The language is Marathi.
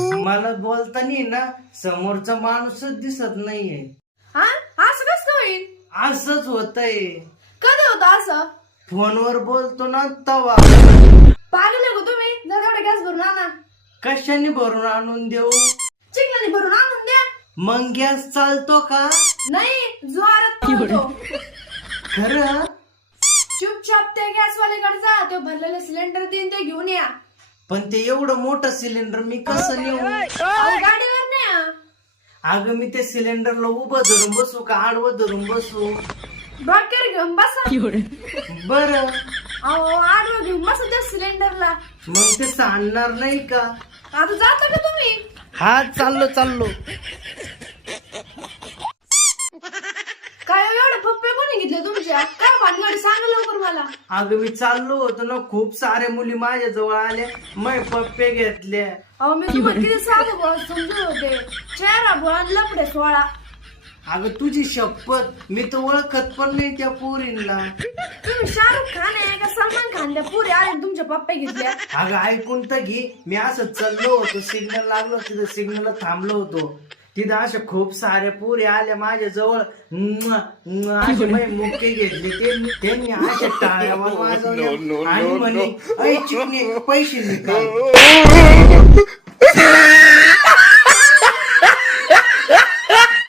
मला बोलताना ना समोरचा माणूसच दिसत नाहीये. हा असं कसं होईल? असंच होतंय. कधी होतं असं? फोनवर बोलतो ना तवा. पागल आहे का तुम्ही? जरा एवढा गॅस भरून आणा. कशाने भरून आणून देऊ? चिखलाने भरून आणून द्या. मग गॅस चालतो का? नाही, जोरात पळतो. खरं? चुपचाप त्या गॅसवाल्याकडे जा, तो भरलेलं सिलेंडर देईन ते घेऊन या. पण ते एवढं मोठं सिलेंडर मी कसं नेऊ? अहो, गाडीवर न्या. अगं मी ते सिलेंडरला उभं धरून बसू का आडवं धरून बसू? डॉक्टर घेऊन बसा. बर अहो, आडवं घेऊन बसा त्या सिलेंडरला. मग ते सांगणार नाही का? आता जाता का तुम्ही? हा चाललो. काय एवढे पप्पे कोणी घेतले तुमच्या? काय भानगड सांगा लवकर मला. अगं मी चाललो होतो ना, खूप साऱ्या मुली माझ्या जवळ आल्या, मग पप्पे घेतले. अहो, मी तुम्हाला किती साधं बोल समजून होते. चेहरा भोळा लपडे सोळा. अगं तुझी शपथ, मी तर ओळखत पण नाही त्या पोरींना. तुम्ही शाहरुख खान आहे का सलमान खान? त्या पुरे आले तुमच्या पप्पे घेतल्या. अगं ऐकून तर घे, मी असं चाललो होतो, सिग्नल लागलो, तिथं सिग्नलला थांबलो होतो. तिथं अशा खूप साऱ्या पोरी आल्या माझ्या जवळ, असे मुके घेतले. त्यांनी अशा टाळ्यावर वाजवल्या आणि म्हणे, "ऐ चिकणे, पैसे निकाल."